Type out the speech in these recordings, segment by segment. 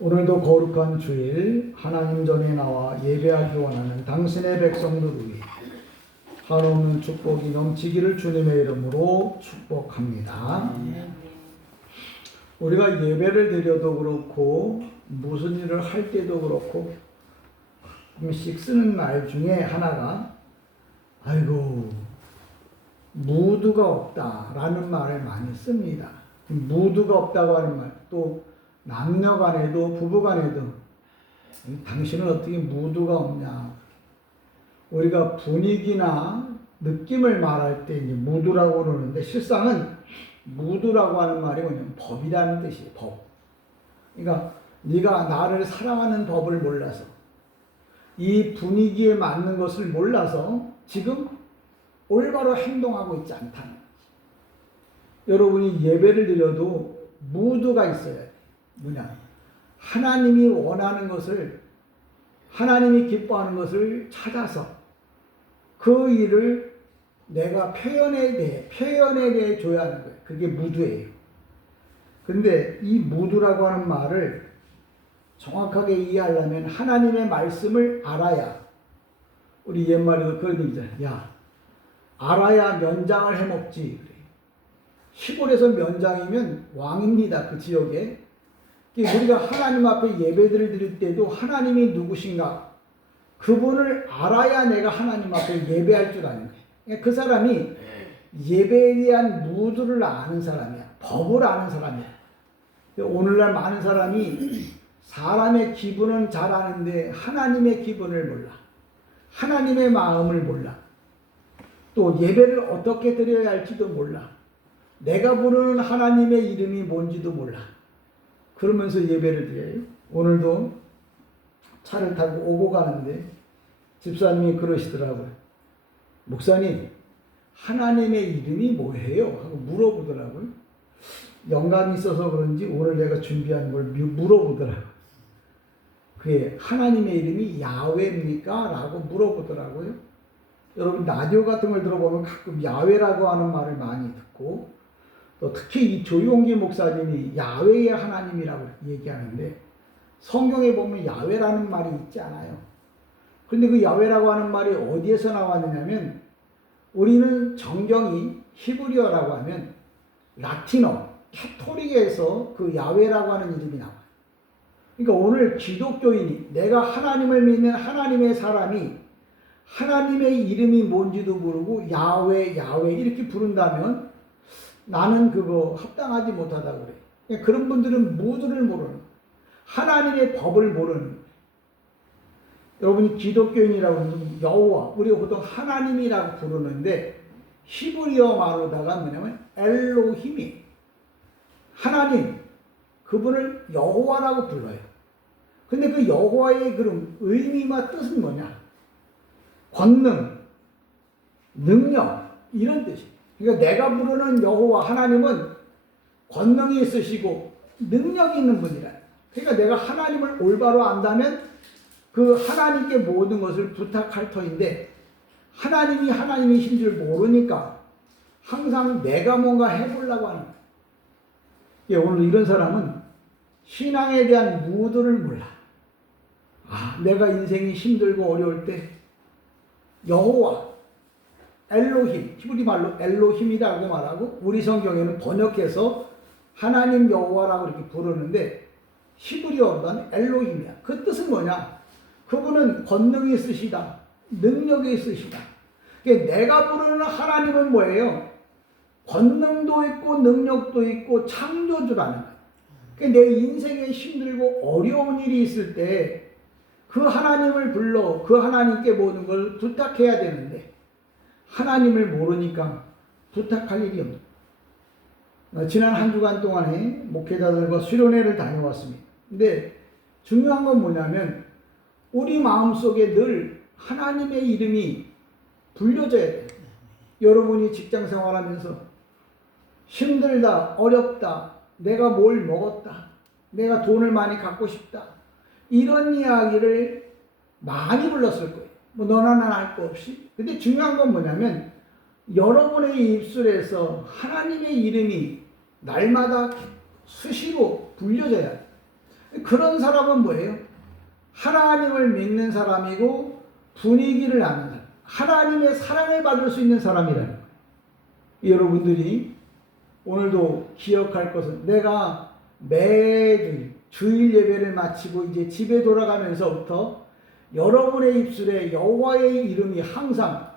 오늘도 거룩한 주일 하나님 전에 나와 예배하기 원하는 당신의 백성들 위해 한없는 축복이 넘치기를 주님의 이름으로 축복합니다. 우리가 예배를 드려도 그렇고 무슨 일을 할 때도 그렇고 가끔씩 쓰는 말 중에 하나가 아이고 무드가 없다라는 말을 많이 씁니다. 무드가 없다고 하는 말, 또 남녀 간에도 부부 간에도 당신은 어떻게 무드가 없냐. 우리가 분위기나 느낌을 말할 때 이제 무드라고 그러는데 실상은 무드라고 하는 말이 뭐냐면 법이라는 뜻이에요. 법. 그러니까 네가 나를 사랑하는 법을 몰라서 이 분위기에 맞는 것을 몰라서 지금 올바로 행동하고 있지 않다는 거지. 여러분이 예배를 드려도 무드가 있어야 돼. 뭐냐? 하나님이 원하는 것을, 하나님이 기뻐하는 것을 찾아서 그 일을 내가 표현에 대해 줘야 하는 거예요. 그게 무드예요. 근데 이 무드라고 하는 말을 정확하게 이해하려면 하나님의 말씀을 알아야, 우리 옛말에도 그런 얘기 있잖아요. 야, 알아야 면장을 해먹지. 그래. 시골에서 면장이면 왕입니다. 그 지역에. 우리가 하나님 앞에 예배들을 드릴 때도 하나님이 누구신가? 그분을 알아야 내가 하나님 앞에 예배할 줄 아는 거예요. 그 사람이 예배에 대한 무드를 아는 사람이야. 법을 아는 사람이야. 오늘날 많은 사람이 사람의 기분은 잘 아는데 하나님의 기분을 몰라. 하나님의 마음을 몰라. 또 예배를 어떻게 드려야 할지도 몰라. 내가 부르는 하나님의 이름이 뭔지도 몰라. 그러면서 예배를 드려요. 오늘도 차를 타고 오고 가는데 집사님이 그러시더라고요. 목사님, 하나님의 이름이 뭐예요? 하고 물어보더라고요. 영감이 있어서 그런지 오늘 내가 준비한 걸 물어보더라고요. 그게 하나님의 이름이 야훼입니까? 라고 물어보더라고요. 여러분 라디오 같은 걸 들어보면 가끔 야훼라고 하는 말을 많이 듣고 또 특히 이 조용기 목사님이 야훼의 하나님이라고 얘기하는데 성경에 보면 야훼라는 말이 있지 않아요. 그런데 그 야훼라고 하는 말이 어디에서 나왔느냐면 우리는 정경이 히브리어라고 하면 라틴어, 캐토릭에서 그 야훼라고 하는 이름이 나와요. 그러니까 오늘 기독교인이 내가 하나님을 믿는 하나님의 사람이 하나님의 이름이 뭔지도 모르고 야훼, 야훼 이렇게 부른다면 나는 그거 합당하지 못하다고 그래. 그러니까 그런 분들은 무드를 모르는, 하나님의 법을 모르는. 여러분이 기독교인이라고 하면 여호와, 우리가 보통 하나님이라고 부르는데 히브리어 말로다가 뭐냐면 엘로힘이 하나님, 그분을 여호와라고 불러요. 근데 그 여호와의 그런 의미와 뜻은 뭐냐? 권능, 능력 이런 뜻이에요. 그러니까 내가 부르는 여호와 하나님은 권능이 있으시고 능력이 있는 분이라. 그러니까 내가 하나님을 올바로 안다면 그 하나님께 모든 것을 부탁할 터인데 하나님이 하나님이신 줄 모르니까 항상 내가 뭔가 해보려고 하는 거예요. 예, 오늘 이런 사람은 신앙에 대한 무드를 몰라. 아, 내가 인생이 힘들고 어려울 때 여호와, 엘로힘, 히브리 말로 엘로힘이라고 말하고 우리 성경에는 번역해서 하나님 여호와라고 이렇게 부르는데 히브리어로는 엘로힘이야. 그 뜻은 뭐냐? 그분은 권능이 있으시다. 능력이 있으시다. 그러니까 내가 부르는 하나님은 뭐예요? 권능도 있고 능력도 있고 창조주라는 거예요. 그러니까 내 인생에 힘들고 어려운 일이 있을 때 그 하나님을 불러 그 하나님께 모든 걸 부탁해야 되는데 하나님을 모르니까 부탁할 일이 없는. 지난 한 주간 동안에 목회자들과 수련회를 다녀왔습니다. 근데 중요한 건 뭐냐면 우리 마음속에 늘 하나님의 이름이 불려져야 돼요. 여러분이 직장 생활하면서 힘들다, 어렵다, 내가 뭘 먹었다, 내가 돈을 많이 갖고 싶다 이런 이야기를 많이 불렀을 거예요. 뭐 너나 나나 할 거 없이. 근데 중요한 건 뭐냐면 여러분의 입술에서 하나님의 이름이 날마다 수시로 불려져야 돼. 그런 사람은 뭐예요? 하나님을 믿는 사람이고 분위기를 아는 사람, 하나님의 사랑을 받을 수 있는 사람이라는 거예요. 여러분들이 오늘도 기억할 것은 내가 매주 주일 예배를 마치고 이제 집에 돌아가면서부터 여러분의 입술에 여호와의 이름이 항상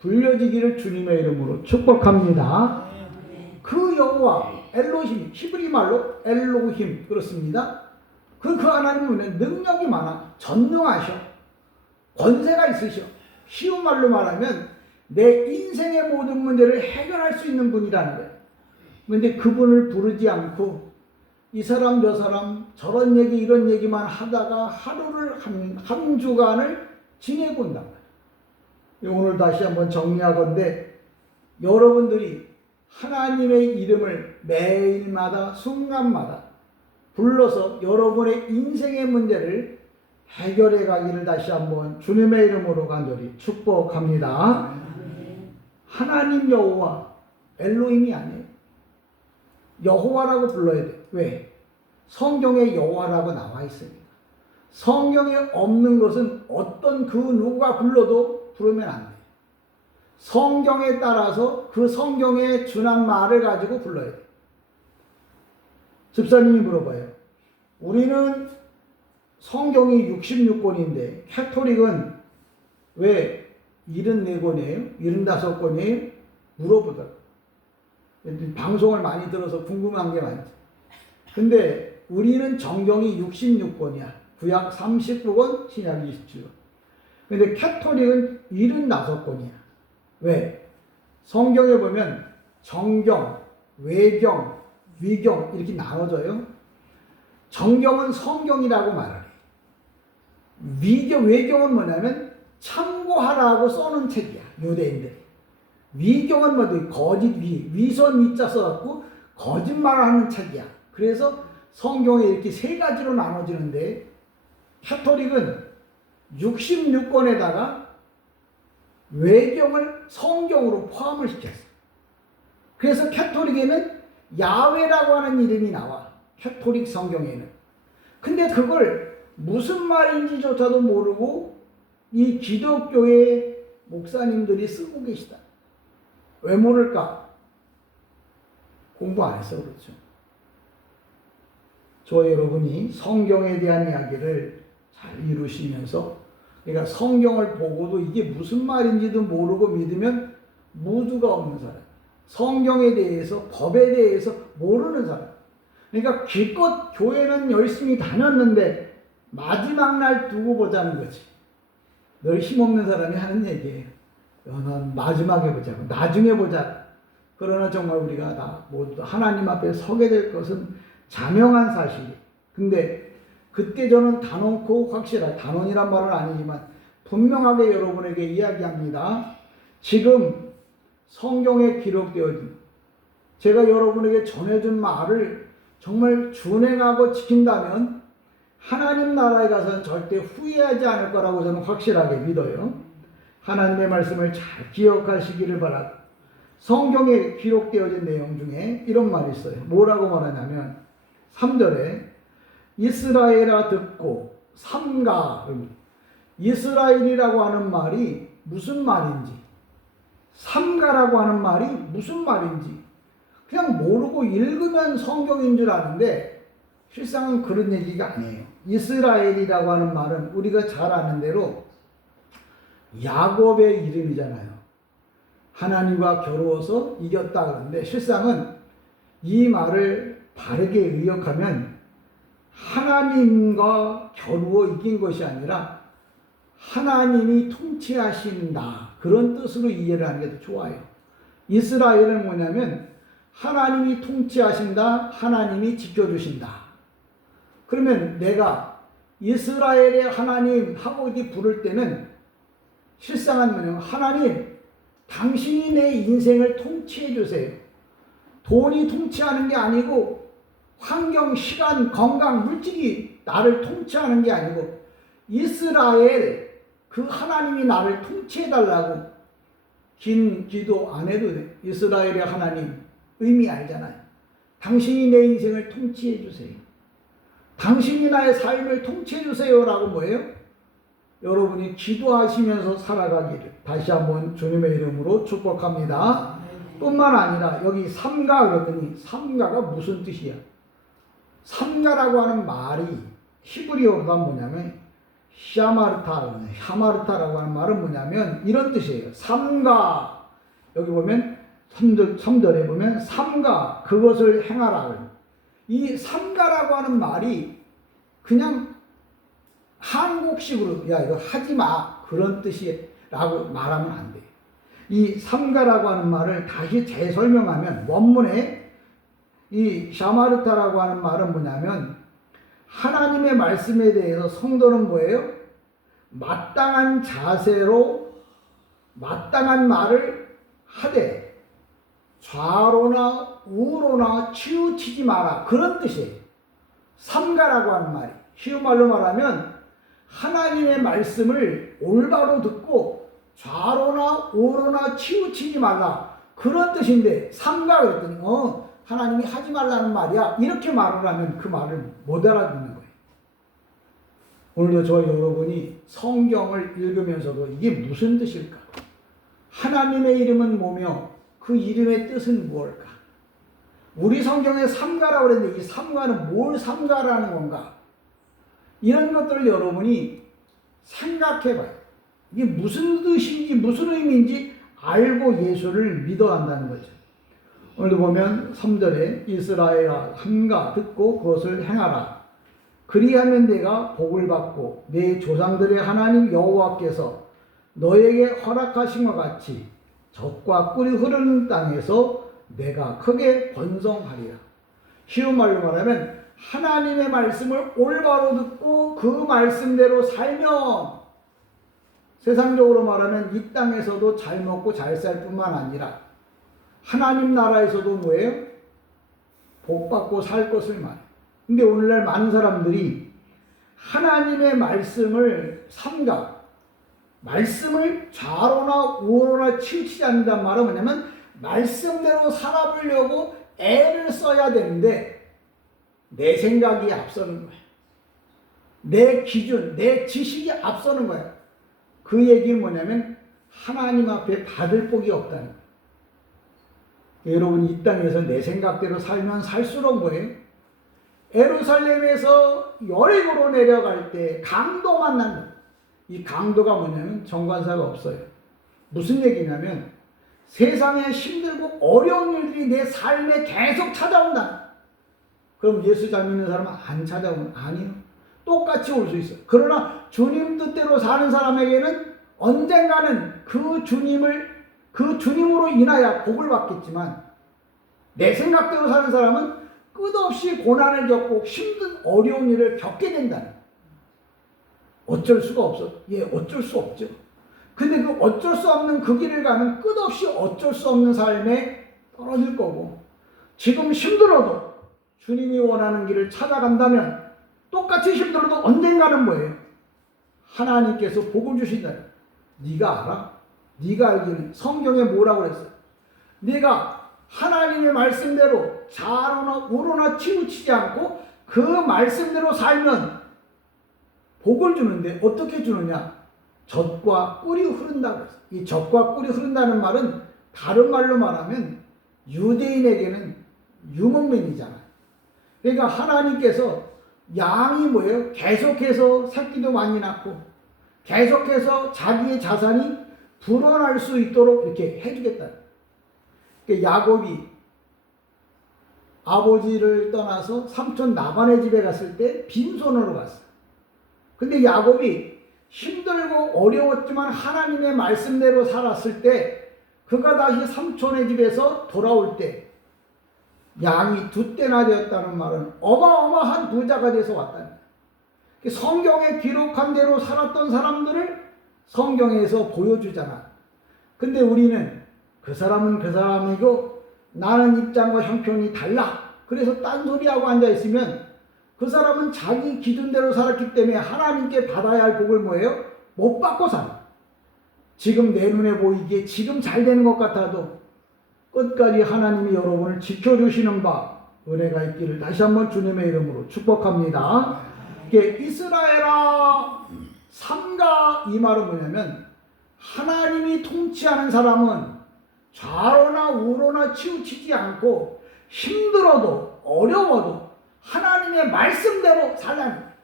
불려지기를 주님의 이름으로 축복합니다. 그 여호와 엘로힘, 히브리 말로 엘로힘 그렇습니다. 그 하나님은 능력이 많아, 전능하셔, 권세가 있으셔. 쉬운 말로 말하면 내 인생의 모든 문제를 해결할 수 있는 분이라는 거예요. 그런데 그분을 부르지 않고 이 사람 저 사람 저런 얘기 이런 얘기만 하다가 하루를 한 주간을 지내고 온단 말이에요. 오늘 다시 한번 정리하건대 여러분들이 하나님의 이름을 매일마다 순간마다 불러서 여러분의 인생의 문제를 해결해 가기를 다시 한번 주님의 이름으로 간절히 축복합니다. 하나님 여호와 엘로힘이 아니에요. 여호와라고 불러야 돼. 왜? 성경에 여호와라고 나와 있습니다. 성경에 없는 것은 어떤 그 누가 불러도 부르면 안 돼요. 성경에 따라서 그 성경에 준한 말을 가지고 불러야 돼요. 집사님이 물어봐요. 우리는 성경이 66권인데 캐토릭은 왜 74권이에요? 75권이에요? 물어보더라고요. 방송을 많이 들어서 궁금한 게 많죠. 근데 우리는 정경이 66권이야. 구약 39권, 신약 27권. 근데 캐토릭은 75권이야. 왜? 성경에 보면 정경, 외경, 위경 이렇게 나눠져요. 정경은 성경이라고 말하래. 외경은 뭐냐면 참고하라고 써놓은 책이야. 유대인들. 위경은 뭐지? 거짓 위선 위자 써갖고 거짓말하는 책이야. 그래서 성경에 이렇게 세 가지로 나눠지는데 캐토릭은 66권에다가 외경을 성경으로 포함을 시켰어. 그래서 캐토릭에는 야훼라고 하는 이름이 나와. 캐토릭 성경에는. 근데 그걸 무슨 말인지조차도 모르고 이 기독교의 목사님들이 쓰고 계시다. 왜 모를까? 공부 안 해서 그렇죠. 저 여러분이 성경에 대한 이야기를 잘 이루시면서 그러니까 성경을 보고도 이게 무슨 말인지도 모르고 믿으면 무드가 없는 사람. 성경에 대해서 법에 대해서 모르는 사람. 그러니까 기껏 교회는 열심히 다녔는데 마지막 날 두고 보자는 거지. 늘 힘없는 사람이 하는 얘기예요. 넌 마지막에 보자고, 나중에 보자. 그러나 정말 우리가 다 모두 하나님 앞에 서게 될 것은 자명한 사실이에요. 근데 그때 저는 단언코 확실하게, 단언이란 말은 아니지만 분명하게 여러분에게 이야기합니다. 지금 성경에 기록되어진 제가 여러분에게 전해준 말을 정말 준행하고 지킨다면 하나님 나라에 가서는 절대 후회하지 않을 거라고 저는 확실하게 믿어요. 하나님의 말씀을 잘 기억하시기를 바라고 성경에 기록되어진 내용 중에 이런 말이 있어요. 뭐라고 말하냐면 3절에 이스라엘아 듣고 삼가. 이스라엘이라고 하는 말이 무슨 말인지, 삼가라고 하는 말이 무슨 말인지 그냥 모르고 읽으면 성경인 줄 아는데 실상은 그런 얘기가 아니에요. 이스라엘이라고 하는 말은 우리가 잘 아는 대로 야곱의 이름이잖아요. 하나님과 겨루어서 이겼다 그러는데 실상은 이 말을 바르게 의역하면 하나님과 겨루어 이긴 것이 아니라 하나님이 통치하신다. 그런 뜻으로 이해를 하는 게 더 좋아요. 이스라엘은 뭐냐면 하나님이 통치하신다. 하나님이 지켜주신다. 그러면 내가 이스라엘의 하나님 하고 어디 부를 때는 실상은 뭐냐면 하나님 당신이 내 인생을 통치해 주세요. 돈이 통치하는 게 아니고 환경, 시간, 건강, 물질이 나를 통치하는 게 아니고 이스라엘 그 하나님이 나를 통치해 달라고. 긴 기도 안 해도 돼. 이스라엘의 하나님 의미 알잖아요. 당신이 내 인생을 통치해 주세요. 당신이 나의 삶을 통치해 주세요라고 뭐예요? 여러분이 기도하시면서 살아가기를 다시 한번 주님의 이름으로 축복합니다. 뿐만 아니라 여기 삼가 그랬더니 삼가가 무슨 뜻이야? 삼가라고 하는 말이 히브리어로가 뭐냐면 샤마르타라고 하는 말은 뭐냐면 이런 뜻이에요. 삼가, 여기 보면 3절에 보면 삼가 그것을 행하라. 이 삼가라고 하는 말이 그냥 한국식으로 야 이거 하지마 그런 뜻이라고 말하면 안 돼요. 이 삼가라고 하는 말을 다시 재설명하면 원문에 이 샤마르타라고 하는 말은 뭐냐면 하나님의 말씀에 대해서 성도는 뭐예요? 마땅한 자세로 마땅한 말을 하되 좌로나 우로나 치우치지 마라 그런 뜻이에요. 삼가라고 하는 말이 쉬운 말로 말하면 하나님의 말씀을 올바로 듣고 좌로나 우로나 치우치지 말라 그런 뜻인데 삼가 그랬더니 하나님이 하지 말라는 말이야 이렇게 말을 하면 그 말을 못 알아듣는 거예요. 오늘도 저희 여러분이 성경을 읽으면서도 이게 무슨 뜻일까? 하나님의 이름은 뭐며 그 이름의 뜻은 무엇일까? 우리 성경에 삼가라고 그랬는데 이 삼가는 뭘 삼가라는 건가? 이런 것들을 여러분이 생각해 봐요. 이게 무슨 뜻인지 무슨 의미인지 알고 예수를 믿어야 한다는 거죠. 오늘도 보면 3절에 이스라엘아 삼가 듣고 그것을 행하라. 그리하면 내가 복을 받고 내 조상들의 하나님 여호와께서 너에게 허락하신 것 같이 젖과 꿀이 흐르는 땅에서 내가 크게 번성하리라. 쉬운 말로 말하면 하나님의 말씀을 올바로 듣고 그 말씀대로 살면 세상적으로 말하면 이 땅에서도 잘 먹고 잘 살 뿐만 아니라 하나님 나라에서도 뭐예요? 복 받고 살 것을 말해요. 근데 오늘날 많은 사람들이 하나님의 말씀을 삼가 말씀을 좌로나 우로나 치우치지 않는단 말은 뭐냐면 말씀대로 살아보려고 애를 써야 되는데 내 생각이 앞서는 거야. 내 기준, 내 지식이 앞서는 거야. 그 얘기는 뭐냐면 하나님 앞에 받을 복이 없다는 거야. 여러분 이 땅에서 내 생각대로 살면 살수록 뭐예요? 예루살렘에서 여리고로 내려갈 때 강도 만난다. 이 강도가 뭐냐면 정관사가 없어요. 무슨 얘기냐면 세상에 힘들고 어려운 일들이 내 삶에 계속 찾아온다. 그럼 예수 잘 믿는 사람은 안 찾아오면 아니요. 똑같이 올 수 있어요. 그러나 주님 뜻대로 사는 사람에게는 언젠가는 그 주님으로 인하여 복을 받겠지만 내 생각대로 사는 사람은 끝없이 고난을 겪고 힘든 어려운 일을 겪게 된다는 거예요. 어쩔 수가 없어. 어쩔 수 없죠. 근데 그 어쩔 수 없는 그 길을 가면 끝없이 어쩔 수 없는 삶에 떨어질 거고 지금 힘들어도 주님이 원하는 길을 찾아간다면 똑같이 힘들어도 언젠가는 뭐예요? 하나님께서 복을 주신다. 네가 알아? 네가 알기는 성경에 뭐라고 그랬어요? 네가 하나님의 말씀대로 좌로나 우로나 치우치지 않고 그 말씀대로 살면 복을 주는데 어떻게 주느냐? 젖과 꿀이 흐른다고 했어요. 이 젖과 꿀이 흐른다는 말은 다른 말로 말하면 유대인에게는 유목민이잖아요. 그러니까 하나님께서 양이 뭐예요? 계속해서 새끼도 많이 낳고 계속해서 자기의 자산이 불어날 수 있도록 이렇게 해주겠다. 야곱이 아버지를 떠나서 삼촌 라반의 집에 갔을 때 빈손으로 갔어요. 근데 야곱이 힘들고 어려웠지만 하나님의 말씀대로 살았을 때 그가 다시 삼촌의 집에서 돌아올 때 양이 두 떼나 되었다는 말은 어마어마한 부자가 돼서 왔다는 거예요. 성경에 기록한 대로 살았던 사람들을 성경에서 보여주잖아. 근데 우리는 그 사람은 그 사람이고 나는 입장과 형편이 달라. 그래서 딴소리하고 앉아있으면 그 사람은 자기 기준대로 살았기 때문에 하나님께 받아야 할 복을 뭐예요? 못 받고 살아. 지금 내 눈에 보이기에 지금 잘 되는 것 같아도 끝까지 하나님이 여러분을 지켜주시는 바 은혜가 있기를 다시 한번 주님의 이름으로 축복합니다. 이스라엘아 삼가, 이 말은 뭐냐면 하나님이 통치하는 사람은 좌로나 우로나 치우치지 않고 힘들어도 어려워도 하나님의 말씀대로 살라는 거예요.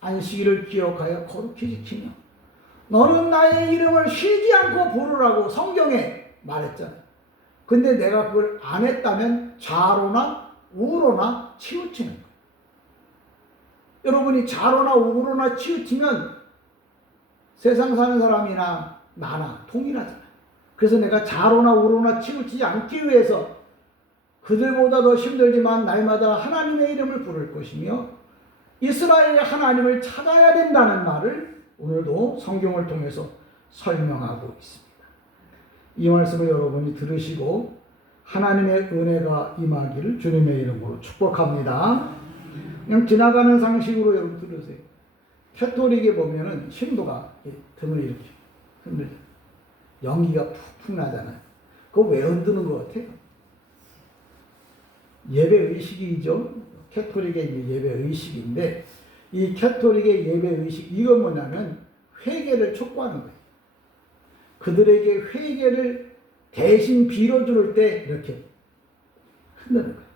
안식일을 기억하여 거룩히 지키며 너는 나의 이름을 쉬지 않고 부르라고 성경에 말했잖아요. 근데 내가 그걸 안 했다면 좌로나 우로나 치우치는 거예요. 여러분이 좌로나 우로나 치우치면 세상 사는 사람이나 나나 동일하잖아요. 그래서 내가 좌로나 우로나 치우치지 않기 위해서 그들보다 더 힘들지만 날마다 하나님의 이름을 부를 것이며 이스라엘의 하나님을 찾아야 된다는 말을 오늘도 성경을 통해서 설명하고 있습니다. 이 말씀을 여러분이 들으시고 하나님의 은혜가 임하기를 주님의 이름으로 축복합니다. 그냥 지나가는 상식으로 여러분 들으세요. 캐토릭에 보면은 신부가 등을 이렇게 흔들죠. 연기가 푹푹 나잖아요. 그거 왜 흔드는 것 같아요? 예배 의식이죠. 캐토릭의 예배 의식인데 이 캐토릭의 예배 의식, 이건 뭐냐면 회개를 촉구하는 거예요. 그들에게 회개를 대신 빌어줄 때 이렇게 흔드는 거예요.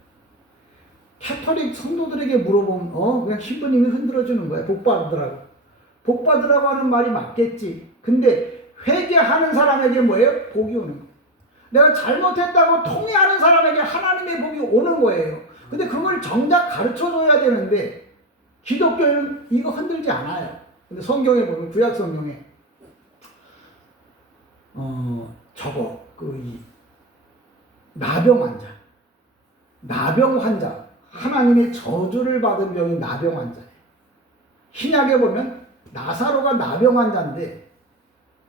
캐토릭 성도들에게 물어보면 그냥 신부님이 흔들어주는 거예요. 복 받으라고. 복 받으라고 하는 말이 맞겠지. 근데 회개하는 사람에게 뭐예요? 복이 오는 거예요. 내가 잘못했다고 통회하는 사람에게 하나님의 복이 오는 거예요. 근데 그걸 정작 가르쳐줘야 되는데 기독교는 이거 흔들지 않아요. 근데 성경에 보면 구약 성경에 이 나병 환자, 하나님의 저주를 받은 병이 나병 환자예요. 신약에 보면 나사로가 나병 환자인데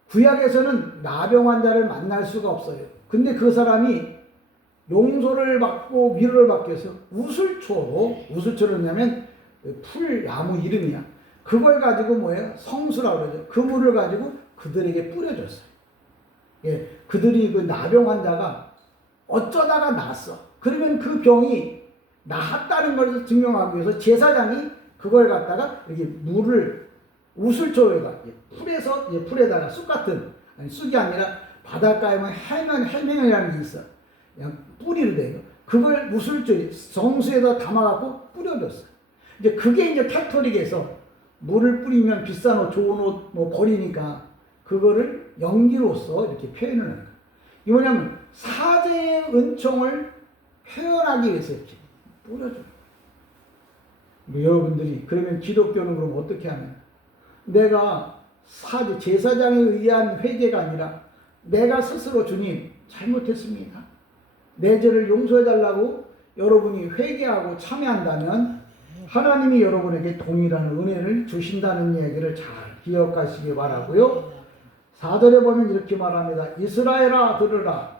구약에서는 나병 환자를 만날 수가 없어요. 근데 그 사람이 용서를 받고 위로를 받기 위해서 우슬초를 뭐냐면 풀나무 이름이야. 그걸 가지고 뭐예요? 성수라고 그러죠. 그 물을 가지고 그들에게 뿌려줬어요. 예, 그들이 그 나병 환자가 어쩌다가 났어. 그러면 그 병이 나았다는 걸 증명하기 위해서 제사장이 그걸 갖다가 이렇게 물을 우슬초에다 풀에다가 쑥 같은, 아니 쑥이 아니라 바닷가에 보면 해면이라는 게 있어. 그냥 뿌리로 돼요. 그걸 우슬초 정수에다 담아갖고 뿌려줬어요. 이제 그게 이제 캐토릭에서 물을 뿌리면 비싼 옷, 좋은 옷 뭐 버리니까 그거를 연기로서 이렇게 표현을 하는 거예요. 이 뭐냐면 사제의 은총을 표현하기 위해서 이렇게 뿌려줘요. 여러분들이 그러면 기독교는 그럼 어떻게 하면 내가 제사장에 의한 회개가 아니라 내가 스스로 주님 잘못했습니다. 내 죄를 용서해달라고 여러분이 회개하고 참여한다면 하나님이 여러분에게 동일한 은혜를 주신다는 이야기를 잘 기억하시기 바라고요. 4절에 보면 이렇게 말합니다. 이스라엘아 들으라.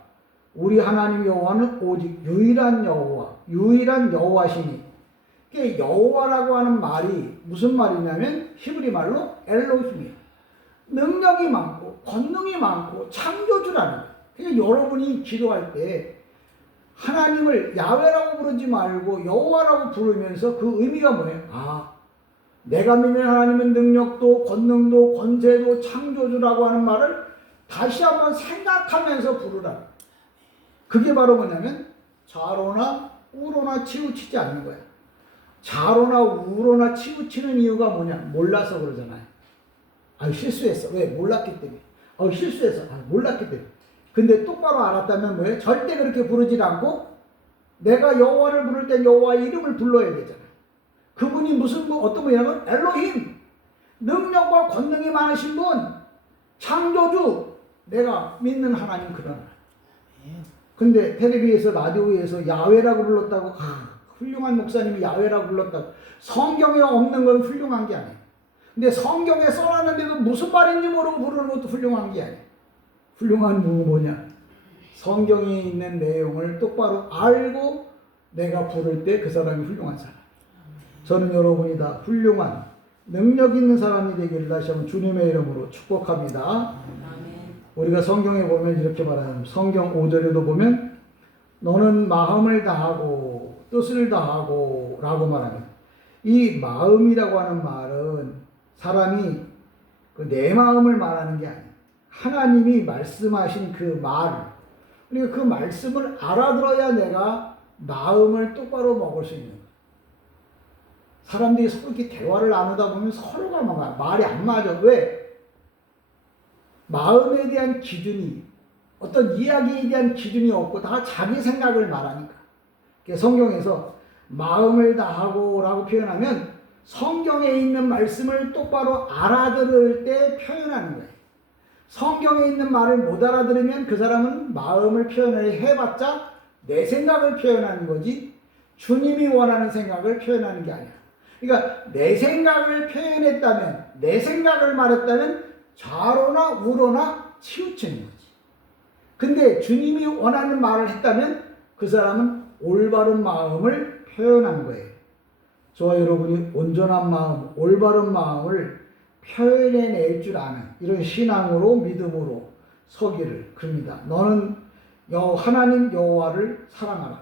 우리 하나님 여호와는 오직 유일한 여호와시니. 이게 여호와라고 하는 말이 무슨 말이냐면 히브리 말로 엘로힘이에요. 능력이 많고 권능이 많고 창조주라는 거예요. 그러니까 여러분이 기도할 때 하나님을 야훼라고 부르지 말고 여호와라고 부르면서 그 의미가 뭐예요? 내가 믿는 하나님은 능력도 권능도 권세도 창조주라고 하는 말을 다시 한번 생각하면서 부르라. 그게 바로 뭐냐면 좌로나 우로나 치우치지 않는 거야. 좌로나 우로나 치우치는 이유가 뭐냐? 몰라서 그러잖아요. 실수했어. 왜? 몰랐기 때문에. 실수했어. 몰랐기 때문에. 근데 똑바로 알았다면 뭐예요? 절대 그렇게 부르지 않고 내가 여호와를 부를 때 여호와의 이름을 불러야 되잖아요. 그분이 어떤 분이냐면 엘로힘, 능력과 권능이 많으신 분, 창조주, 내가 믿는 하나님 그런 하나님. 근데 텔레비에서 라디오에서 야훼라고 불렀다고 훌륭한 목사님이 야훼라고 불렀다고. 성경에 없는 건 훌륭한 게 아니에요. 근데 성경에 써놨는데도 무슨 말인지 모르고 부르는 것도 훌륭한 게 아니에요. 훌륭한 뭐냐? 성경에 있는 내용을 똑바로 알고 내가 부를 때 그 사람이 훌륭한 사람. 저는 여러분이 다 훌륭한 능력 있는 사람이 되기를 다시 한번 주님의 이름으로 축복합니다. 우리가 성경에 보면 이렇게 말하는 성경 5절에도 보면 너는 마음을 다하고 뜻을 다하고 라고 말합니다. 이 마음이라고 하는 말은 사람이 내 마음을 말하는 게 아니에요. 하나님이 말씀하신 그 말, 그리고 그 말씀을 알아들어야 내가 마음을 똑바로 먹을 수 있는 거예요. 사람들이 서로 이렇게 대화를 나누다 보면 서로가 말이 안 맞아. 왜? 마음에 대한 기준이, 어떤 이야기에 대한 기준이 없고 다 자기 생각을 말하니까. 성경에서 마음을 다하고 라고 표현하면 성경에 있는 말씀을 똑바로 알아들을 때 표현하는 거예요. 성경에 있는 말을 못 알아들으면 그 사람은 마음을 표현을 해봤자 내 생각을 표현하는 거지 주님이 원하는 생각을 표현하는 게 아니야. 그러니까 내 생각을 표현했다면, 내 생각을 말했다면 좌로나 우로나 치우치는 거지. 근데 주님이 원하는 말을 했다면 그 사람은 올바른 마음을 표현한 거예요. 저와 여러분이 온전한 마음, 올바른 마음을 표현해낼 줄 아는 이런 신앙으로, 믿음으로 서기를 그럽니다. 너는 하나님 여호와를 사랑하라.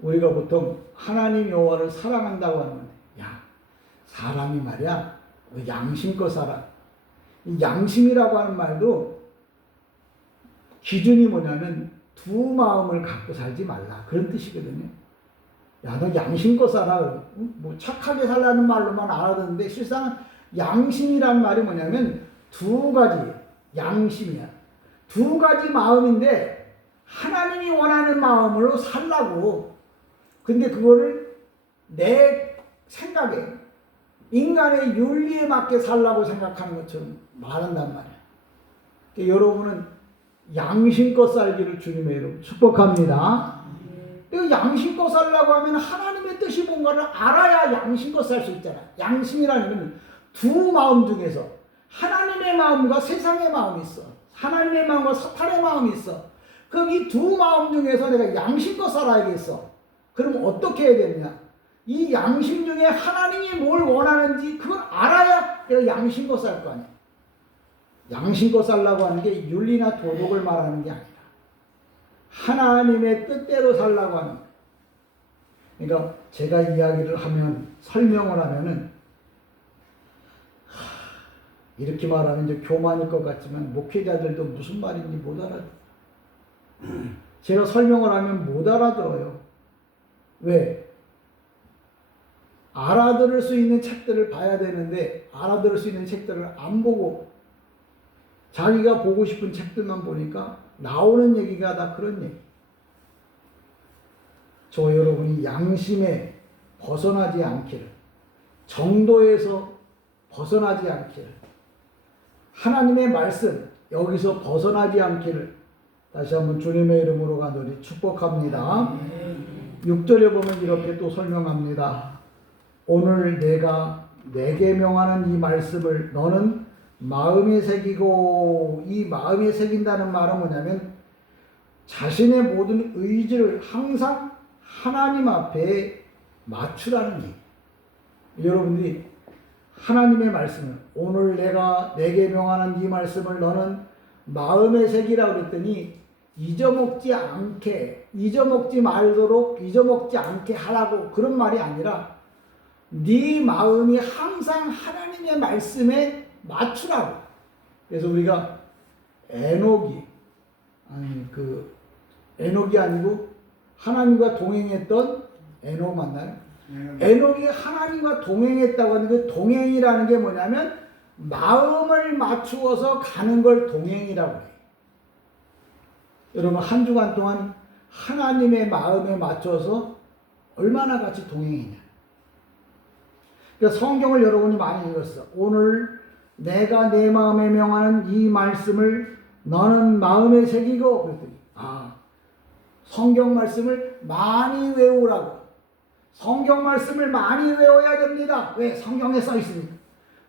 우리가 보통 하나님 여호와를 사랑한다고 하는데, 야, 사람이 말이야 양심껏 살아. 이 양심이라고 하는 말도 기준이 뭐냐면 두 마음을 갖고 살지 말라, 그런 뜻이거든요. 야, 너 양심껏 살아. 뭐 착하게 살라는 말로만 알아듣는데 실상 양심이란 말이 뭐냐면 두 가지 양심이야. 두 가지 마음인데 하나님이 원하는 마음으로 살라고. 근데 그거를 내 생각에, 인간의 윤리에 맞게 살라고 생각하는 것처럼 말한단 말이야. 그러니까 여러분은 양심껏 살기를 주님의 이름으로 축복합니다. 양심껏 살라고 하면 하나님의 뜻이 뭔가를 알아야 양심껏 살 수 있잖아. 양심이라는 건 두 마음 중에서 하나님의 마음과 세상의 마음이 있어. 하나님의 마음과 사탄의 마음이 있어. 그럼 이 두 마음 중에서 내가 양심껏 살아야겠어. 그럼 어떻게 해야 되느냐? 이 양심 중에 하나님이 뭘 원하는지 그걸 알아야 내가 양심껏 살 거 아니야. 양심껏 살라고 하는 게 윤리나 도덕을 말하는 게 아니라 하나님의 뜻대로 살라고 하는 거예요. 그러니까 제가 이야기를 하면, 설명을 하면은 이렇게 말하면 이제 교만일 것 같지만 목회자들도 무슨 말인지 못 알아들어요. 제가 설명을 하면 못 알아들어요. 왜? 알아들을 수 있는 책들을 봐야 되는데 알아들을 수 있는 책들을 안 보고 자기가 보고 싶은 책들만 보니까 나오는 얘기가 다 그런 얘기. 저 여러분이 양심에 벗어나지 않기를, 정도에서 벗어나지 않기를, 하나님의 말씀 여기서 벗어나지 않기를 다시 한번 주님의 이름으로 간절히 축복합니다. 6절에 보면 이렇게 또 설명합니다. 오늘 내가 내게 명하는 이 말씀을 너는 마음에 새기고, 이 마음에 새긴다는 말은 뭐냐면 자신의 모든 의지를 항상 하나님 앞에 맞추라는 얘기. 여러분들이 하나님의 말씀을, 오늘 내가 내게 명하는 이 말씀을 너는 마음에 새기라고 그랬더니 잊어먹지 않게, 잊어먹지 말도록, 잊어먹지 않게 하라고, 그런 말이 아니라 네 마음이 항상 하나님의 말씀에 맞추라고. 그래서 우리가 에녹이 아니고 하나님과 동행했던 에녹 맞나요? 에녹이 하나님과 동행했다고 하는 그 동행이라는 게 뭐냐면 마음을 맞추어서 가는 걸 동행이라고 해요. 여러분 한 주간 동안 하나님의 마음에 맞춰서 얼마나 같이 동행했냐. 그러니까 성경을 여러분이 많이 읽었어. 오늘 내가 내 마음에 명하는 이 말씀을 너는 마음에 새기고, 그랬더니 성경 말씀을 많이 외우라고. 성경 말씀을 많이 외워야 됩니다. 왜? 성경에 써 있으니까.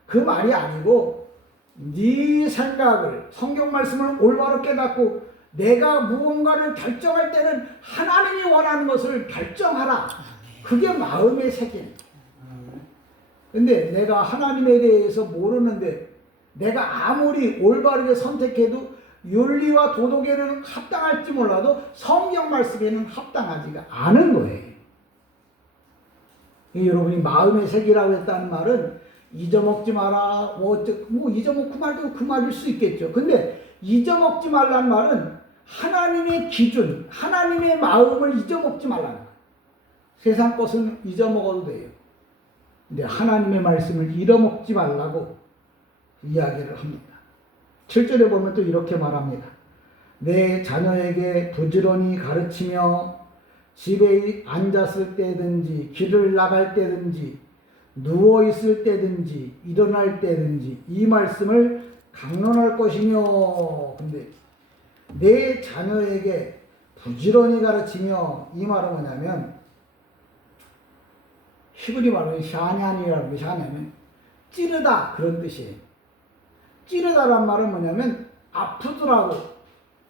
그 말이 아니고 네 생각을, 성경 말씀을 올바로 깨닫고 내가 무언가를 결정할 때는 하나님이 원하는 것을 결정하라. 그게 마음에 새기는. 근데 내가 하나님에 대해서 모르는데 내가 아무리 올바르게 선택해도 윤리와 도덕에는 합당할지 몰라도 성경 말씀에는 합당하지가 않은 거예요. 여러분이 마음의 색이라고 했다는 말은 잊어먹지 마라, 뭐 잊어먹고 말도 그 말일 수 있겠죠. 근데 잊어먹지 말라는 말은 하나님의 기준, 하나님의 마음을 잊어먹지 말라는 거예요. 세상 것은 잊어먹어도 돼요. 근데 하나님의 말씀을 잃어먹지 말라고 이야기를 합니다. 7절에 보면 또 이렇게 말합니다. 내 자녀에게 부지런히 가르치며 집에 앉았을 때든지 길을 나갈 때든지 누워있을 때든지 일어날 때든지 이 말씀을 강론할 것이며. 근데 내 자녀에게 부지런히 가르치며 이 말은 뭐냐면 히브리 말로 샤냔이라는 게 샤냐면 찌르다 그런 뜻이에요. 찌르다란 말은 뭐냐면 아프더라도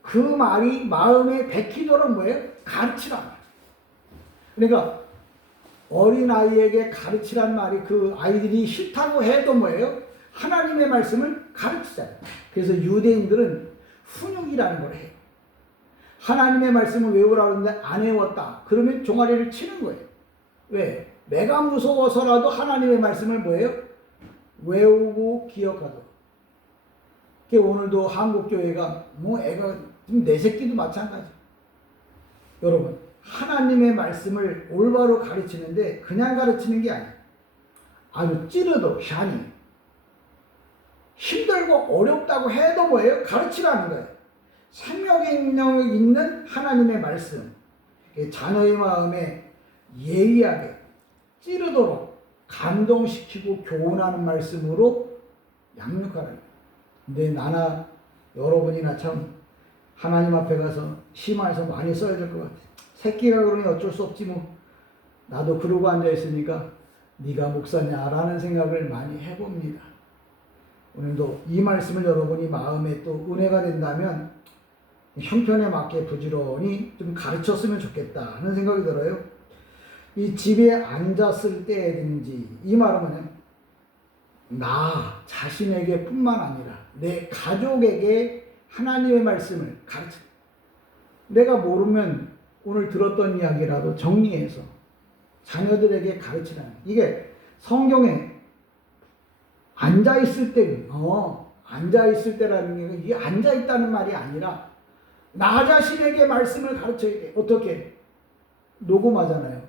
그 말이 마음에 bek히도록 뭐예요? 가르치란 말이에요. 그러니까 어린아이에게 가르치란 말이 그 아이들이 싫다고 해도 뭐예요? 하나님의 말씀을 가르치잖아요. 그래서 유대인들은 훈육이라는 걸 해요. 하나님의 말씀을 외우라고 하는데 안 외웠다. 그러면 종아리를 치는 거예요. 왜? 내가 무서워서라도 하나님의 말씀을 뭐예요? 외우고 기억하도록. 오늘도 한국교회가 뭐 애가 내 새끼도 마찬가지. 여러분 하나님의 말씀을 올바로 가르치는데 그냥 가르치는 게 아니에요. 아주 찌르도 샤니 힘들고 어렵다고 해도 뭐예요? 가르치라는 거예요. 생명이 있는 하나님의 말씀, 자녀의 마음에 예리하게 찌르도록 감동시키고 교훈하는 말씀으로 양육하라는 거예요. 근데 나나 여러분이나 참 하나님 앞에 가서 심화해서 많이 써야 될 것 같아요. 새끼가 그러니 어쩔 수 없지 뭐. 나도 그러고 앉아있으니까 네가 목사냐라는 생각을 많이 해봅니다. 오늘도 이 말씀을 여러분이 마음에 또 은혜가 된다면 형편에 맞게 부지런히 좀 가르쳤으면 좋겠다 하는 생각이 들어요. 이 집에 앉았을 때든지 이 말은 뭐냐면 나 자신에게 뿐만 아니라 내 가족에게 하나님의 말씀을 가르쳐. 내가 모르면 오늘 들었던 이야기라도 정리해서 자녀들에게 가르치라는. 이게 성경에 앉아있을 때, 앉아있을 때라는 게 이게 앉아있다는 말이 아니라 나 자신에게 말씀을 가르쳐야 돼. 어떻게? 녹음하잖아요.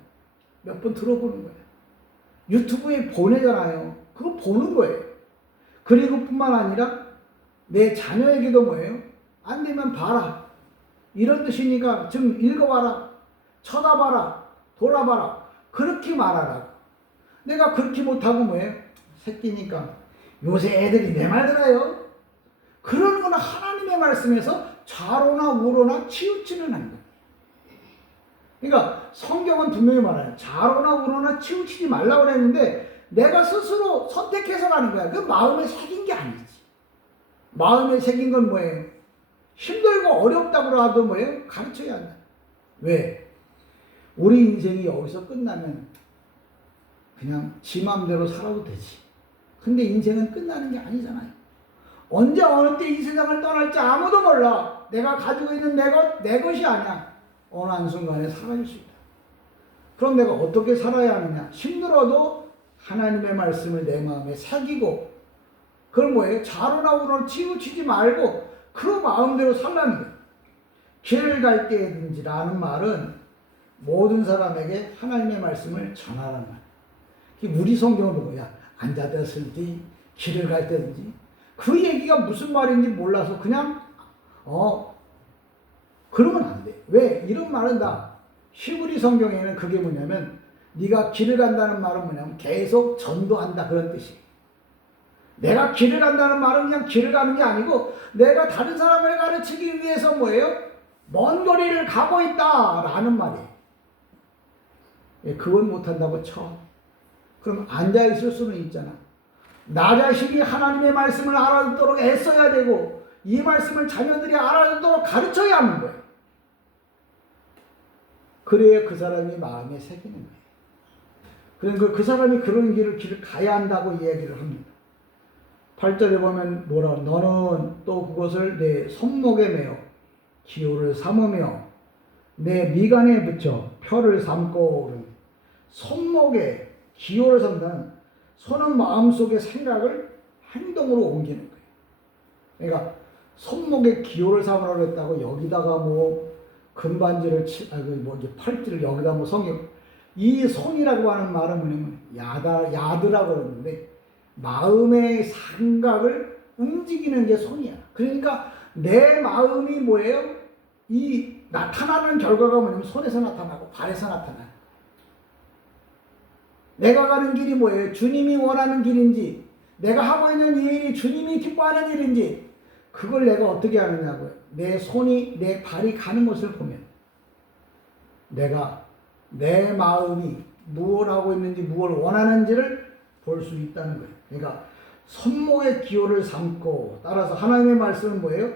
몇 번 들어보는 거예요. 유튜브에 보내잖아요. 그거 보는 거예요. 그리고 뿐만 아니라 내 자녀에게도 뭐예요? 안 되면 봐라. 이런 뜻이니까 좀 읽어봐라. 쳐다봐라. 돌아봐라. 그렇게 말하라고. 내가 그렇게 못하고 뭐예요? 새끼니까 요새 애들이 내 말 들어요. 그런 거는 하나님의 말씀에서 좌로나 우로나 치우치는 안 거예요. 그러니까 성경은 분명히 말해요. 좌로나 우로나 치우치지 말라고 그랬는데 내가 스스로 선택해서 가는 거야. 그 마음에 새긴 게 아니지. 마음에 새긴 건 뭐예요? 힘들고 어렵다고 하도 뭐예요? 가르쳐야 한다. 왜? 우리 인생이 여기서 끝나면 그냥 지 마음대로 살아도 되지. 근데 인생은 끝나는 게 아니잖아요. 언제 어느 때 이 세상을 떠날지 아무도 몰라. 내가 가지고 있는 내 것이 아니야. 어느 한순간에 사라질 수 있다. 그럼 내가 어떻게 살아야 하느냐? 힘들어도 하나님의 말씀을 내 마음에 새기고, 그건 뭐예요? 좌로나 우로나 치우치지 말고 그 마음대로 살라는 거예요. 길을 갈 때든지라는 말은 모든 사람에게 하나님의 말씀을 전하라는 말이에요. 우리 성경은 뭐야? 앉아있을 때, 길을 갈 때든지. 그 얘기가 무슨 말인지 몰라서 그냥 그러면 안 돼. 왜? 이런 말은 다 히브리 성경에는 그게 뭐냐면 네가 길을 간다는 말은 뭐냐면 계속 전도한다 그런 뜻이에요. 내가 길을 간다는 말은 그냥 길을 가는 게 아니고 내가 다른 사람을 가르치기 위해서 뭐예요? 먼 거리를 가고 있다라는 말이에요. 그건 못한다고 쳐. 그럼 앉아있을 수는 있잖아. 나 자신이 하나님의 말씀을 알아듣도록 애써야 되고 이 말씀을 자녀들이 알아듣도록 가르쳐야 하는 거예요. 그래야 그 사람이 마음에 새기는 거예요. 그러니까 그 사람이 그런 길을 가야 한다고 이야기를 합니다. 8절에 보면 뭐라, 너는 또 그것을 내 손목에 매어 기호를 삼으며 내 미간에 붙여 표를 삼고. 손목에 기호를 삼다는 손은 마음속의 생각을 행동으로 옮기는 거예요. 그러니까 손목에 기호를 삼으라고 했다고 여기다가 뭐 금반지를 팔찌를 여기다 뭐 성경 이 손이라고 하는 말은 뭐냐면 야드라고 그러는데 마음의 생각을 움직이는 게 손이야. 그러니까 내 마음이 뭐예요? 이 나타나는 결과가 뭐냐면 손에서 나타나고 발에서 나타나요. 내가 가는 길이 뭐예요? 주님이 원하는 길인지 내가 하고 있는 이 일이 주님이 기뻐하는 일인지 그걸 내가 어떻게 하느냐고요. 내 손이 내 발이 가는 것을 보면 내가 내 마음이 무엇을 하고 있는지 무엇을 원하는지를 볼 수 있다는 거예요. 그러니까 손목의 기호를 삼고 따라서 하나님의 말씀은 뭐예요?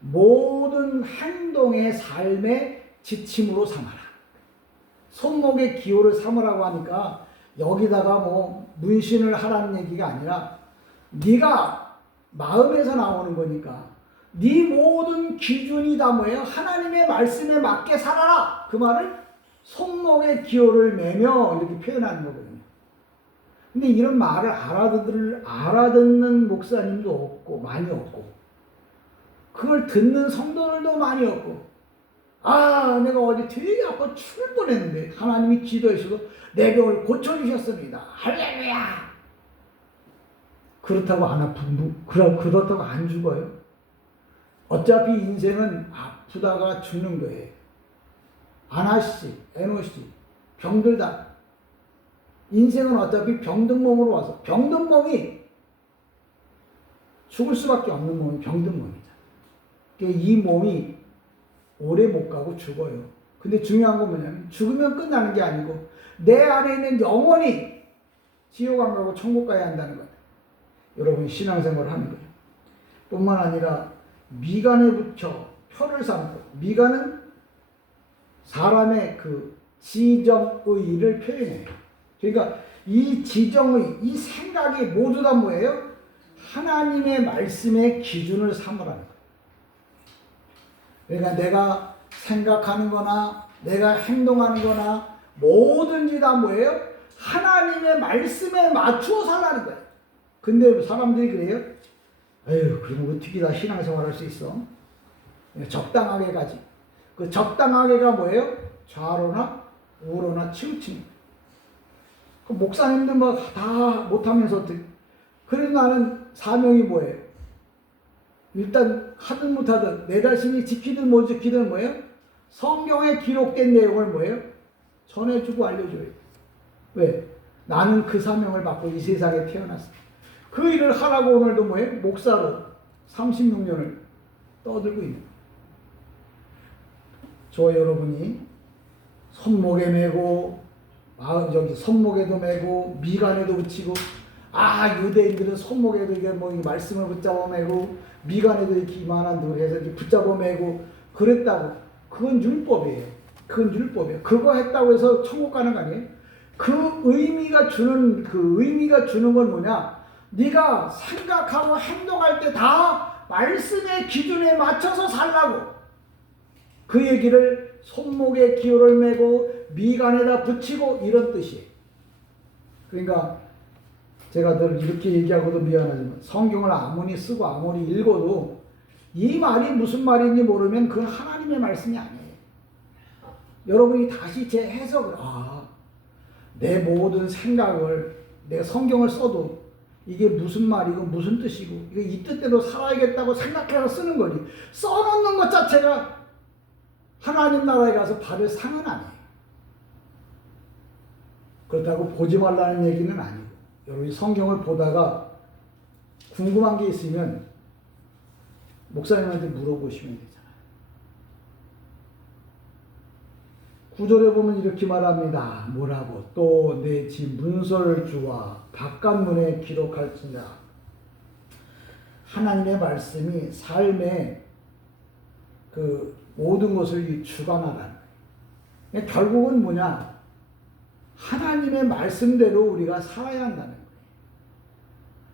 모든 행동의 삶의 지침으로 삼아라. 손목의 기호를 삼으라고 하니까 여기다가 뭐 문신을 하라는 얘기가 아니라 네가 마음에서 나오는 거니까 네 모든 기준이 다 뭐예요? 하나님의 말씀에 맞게 살아라. 그 말을 손목의 기호를 매며 이렇게 표현하는 거거든요. 근데 이런 말을 알아듣는 목사님도 없고 많이 없고 그걸 듣는 성도들도 많이 없고 내가 어제 되게 아파 죽을 뻔했는데 하나님이 기도하셔서 내 병을 고쳐주셨습니다. 할렐루야. 그렇다고 안 아프고 그렇다고 안 죽어요. 어차피 인생은 아프다가 죽는 거예요. 아나씨, 에노씨, 병들다. 인생은 어차피 병든 몸으로 와서 병든 몸이 죽을 수밖에 없는 몸이 병든 몸이죠. 그러니까 이 몸이 오래 못 가고 죽어요. 근데 중요한 건 뭐냐면 죽으면 끝나는 게 아니고 내 안에 있는 영혼이 지옥 안 가고 천국 가야 한다는 거예요. 여러분이 신앙생활을 하는 거예요. 뿐만 아니라 미간에 붙여 표를 삼고 미간은 사람의 그 지정의를 표현해요. 그러니까 이 지정의, 이 생각이 모두 다 뭐예요? 하나님의 말씀의 기준을 삼으라는 거예요. 그러니까 내가 생각하는 거나 내가 행동하는 거나 뭐든지 다 뭐예요? 하나님의 말씀에 맞추어 살라는 거예요. 근데 사람들이 그래요? 에휴, 그럼 어떻게 다 신앙생활 할 수 있어? 적당하게 가지. 그 적당하게가 뭐예요? 좌로나 우로나 치우치는 거예요. 그 목사님들 뭐 다 못하면서 어떻게. 그래서 나는 사명이 뭐예요? 일단 하든 못하든 내 자신이 지키든 못 지키든 뭐예요? 성경에 기록된 내용을 뭐예요? 전해주고 알려줘요. 왜? 나는 그 사명을 받고 이 세상에 태어났어. 그 일을 하라고 오늘도 뭐예요? 목사로 36년을 떠들고 있는 거예요. 저와 여러분이 손목에 매고 손목에도 매고 미간에도 붙이고 유대인들은 손목에도 이게 뭐 말씀을 붙잡아 매고 미간에도 이렇게 이만한 돌 해서 이렇게 붙잡아 매고 그랬다고. 그건 율법이에요. 그건 율법이에요. 그거 했다고 해서 천국 가는 거 아니에요? 그 의미가 주는 건 뭐냐? 네가 생각하고 행동할 때 다 말씀의 기준에 맞춰서 살라고. 그 얘기를 손목에 기호를 매고 미간에다 붙이고 이런 뜻이에요. 그러니까 제가 늘 이렇게 얘기하고도 미안하지만 성경을 아무리 쓰고 아무리 읽어도 이 말이 무슨 말인지 모르면 그건 하나님의 말씀이 아니에요. 여러분이 다시 제 해석을 내 모든 생각을 내 성경을 써도 이게 무슨 말이고 무슨 뜻이고 이거 이 뜻대로 살아야겠다고 생각해서 쓰는 거지 써놓는 것 자체가 하나님 나라에 가서 받을 상은 아니에요. 그렇다고 보지 말라는 얘기는 아니고 여러분이 성경을 보다가 궁금한 게 있으면 목사님한테 물어보시면 되잖아요. 9절에 보면 이렇게 말합니다. 뭐라고? 또 내 집 문설주와 바깥문에 기록할지니라. 하나님의 말씀이 삶의 그 모든 것을 주관하라는 거예요. 결국은 뭐냐? 하나님의 말씀대로 우리가 살아야 한다는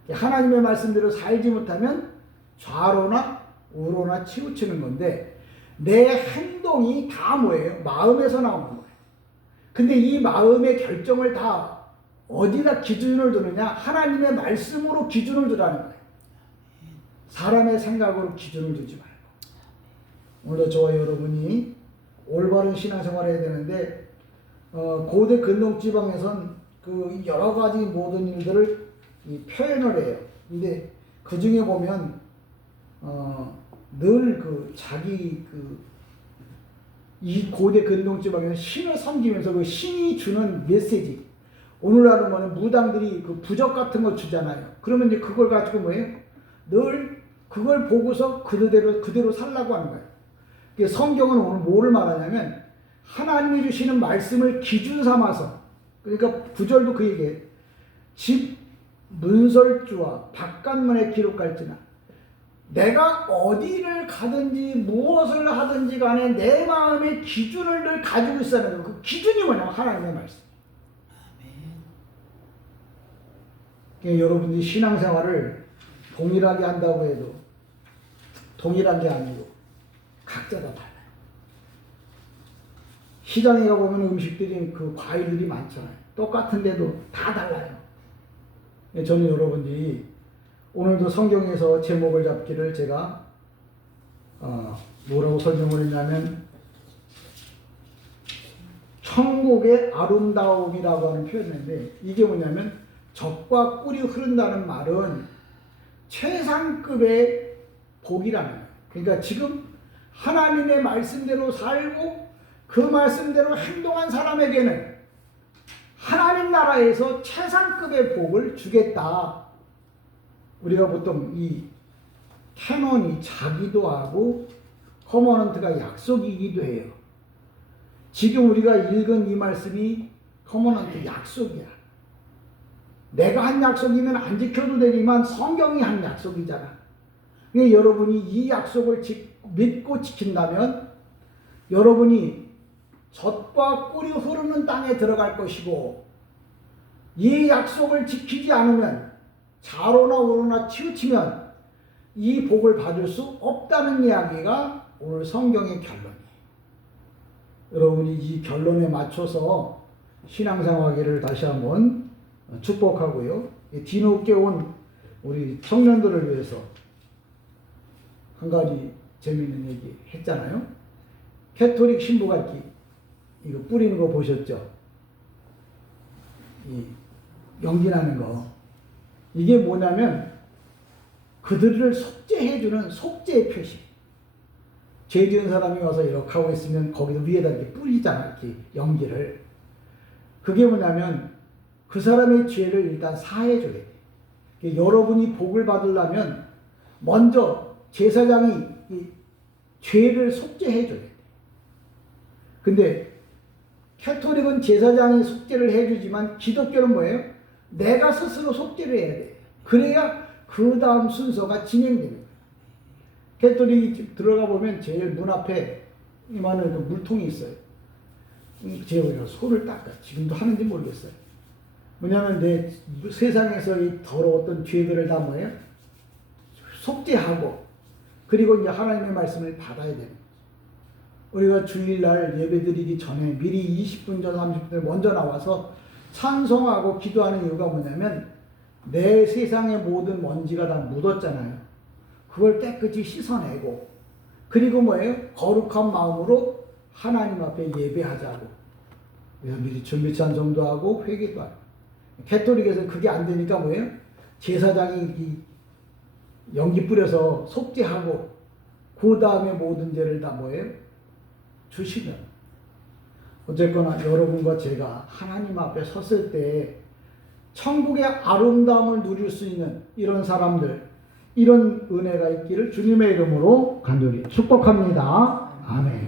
거예요. 하나님의 말씀대로 살지 못하면 좌로나 우로나 치우치는 건데 내 행동이 다 뭐예요? 마음에서 나오는 거예요. 근데 이 마음의 결정을 다 어디다 기준을 두느냐? 하나님의 말씀으로 기준을 두라는 거예요. 사람의 생각으로 기준을 두지 말고. 오늘도 저와 여러분이 올바른 신앙생활을 해야 되는데 고대 근동지방에선 그 여러 가지 모든 일들을 표현을 해요. 근데 그 중에 보면 늘 그 자기 이 고대 근동지방에서 신을 섬기면서 그 신이 주는 메시지. 오늘날은 뭐는 무당들이 그 부적 같은 거 주잖아요. 그러면 이제 그걸 가지고 뭐예요? 늘 그걸 보고서 그대로 살라고 하는 거예요. 성경은 오늘 뭐를 말하냐면 하나님이 주시는 말씀을 기준 삼아서, 그러니까 구절도 그 얘기예요. 집 문설주와 바깥문에 기록할지나 내가 어디를 가든지 무엇을 하든지 간에 내 마음의 기준을 늘 가지고 있어야 하는 거예요. 그 기준이 뭐냐면 하나님의 말씀. 그러니까 여러분들이 신앙생활을 동일하게 한다고 해도 동일한 게 아니고 각자 다 달라요. 시장에 가보면 음식들이 그 과일들이 많잖아요. 똑같은데도 다 달라요. 저는 여러분들이 오늘도 성경에서 제목을 잡기를 제가 뭐라고 설명을 했냐면 천국의 아름다움이라고 하는 표현인데, 이게 뭐냐면 젖과 꿀이 흐른다는 말은 최상급의 복이라는 거예요. 그러니까 지금 하나님의 말씀대로 살고 그 말씀대로 행동한 사람에게는 하나님 나라에서 최상급의 복을 주겠다. 우리가 보통 이 캐논이 자기도 하고 커머넌트가 약속이기도 해요. 지금 우리가 읽은 이 말씀이 커머넌트 약속이야. 내가 한 약속이면 안 지켜도 되지만 성경이 한 약속이잖아. 그러니까 여러분이 이 약속을 믿고 지킨다면 여러분이 젖과 꿀이 흐르는 땅에 들어갈 것이고, 이 약속을 지키지 않으면 자로나 우로나 치우치면 이 복을 받을 수 없다는 이야기가 오늘 성경의 결론이에요. 여러분이 이 결론에 맞춰서 신앙생활하기를 다시 한번 축복하고요. 뒤늦게 온 우리 청년들을 위해서 한 가지 재미있는 얘기 했잖아요. 캐토릭 신부갈기 이거 뿌리는 거 보셨죠? 이 연기나는 거. 이게 뭐냐면 그들을 속죄해주는 속죄의 표시. 죄 지은 사람이 와서 이렇게 하고 있으면 거기서 위에다 이렇게 뿌리잖아, 이렇게 연기를. 그게 뭐냐면 그 사람의 죄를 일단 사해줘야 돼. 여러분이 복을 받으려면 먼저 제사장이 이 죄를 속죄해줘야 돼. 근데 캐토릭은 제사장이 속죄를 해주지만 기독교는 뭐예요? 내가 스스로 속죄를 해야 돼. 그래야 그 다음 순서가 진행되는 거예요. 캐토릭이 들어가 보면 제일 문 앞에 이만한 그 물통이 있어요. 제가 손을 닦아. 지금도 하는지 모르겠어요. 뭐냐면 내 세상에서 이 더러웠던 죄들을 다 뭐예요? 속죄하고, 그리고 이제 하나님의 말씀을 받아야 되는 거죠. 우리가 주일날 예배드리기 전에 미리 20분 전 30분 전 먼저 나와서 찬송하고 기도하는 이유가 뭐냐면 내 세상의 모든 먼지가 다 묻었잖아요. 그걸 깨끗이 씻어내고, 그리고 뭐예요? 거룩한 마음으로 하나님 앞에 예배하자고. 그래서 미리 준비 찬송도 하고 회개도 하고. 캐토릭에서는 그게 안 되니까 뭐예요? 제사장이 이 연기 뿌려서 속죄하고 그 다음에 모든 죄를 다 뭐예요? 주시면. 어쨌거나 여러분과 제가 하나님 앞에 섰을 때 천국의 아름다움을 누릴 수 있는 이런 사람들, 이런 은혜가 있기를 주님의 이름으로 간절히 축복합니다. 아멘.